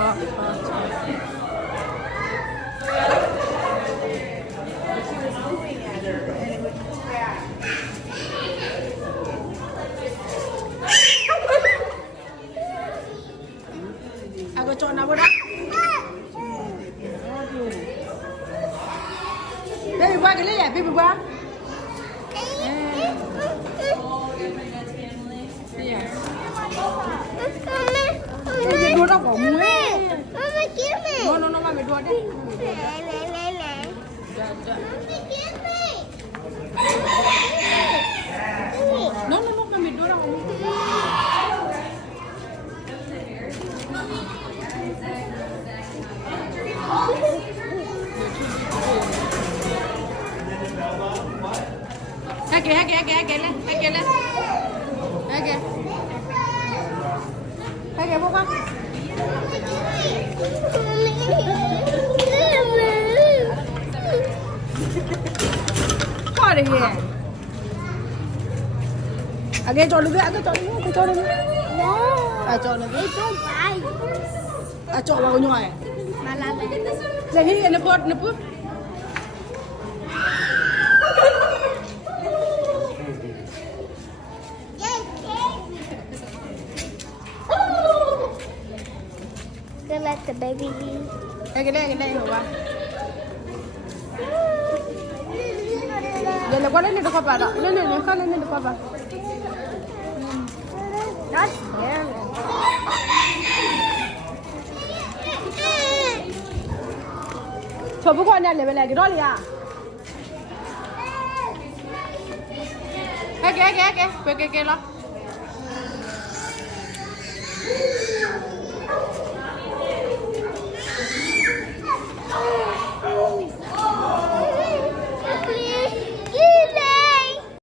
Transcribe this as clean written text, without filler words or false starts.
Aku chọn nào đó. Baby qua cái này, baby qua. Cái đua đâu có muối. Mama give me. No, mami đua đấy. Nè. No, mami đua đâu có muối. Hai kìa lên. Hai kìa bố con. Qua đây kìa. Cái cho nó cái cho nó. Cho nó cái. Cho vào nhỏ này. Giờ đi nó bớt. Gonna let the baby leave. Cái đây hả ba? Giờ là qua lên được không bà đó? Lên được không bà? Not scared. Thôi bố con nhà lấy cái đó đi à? Cái lo.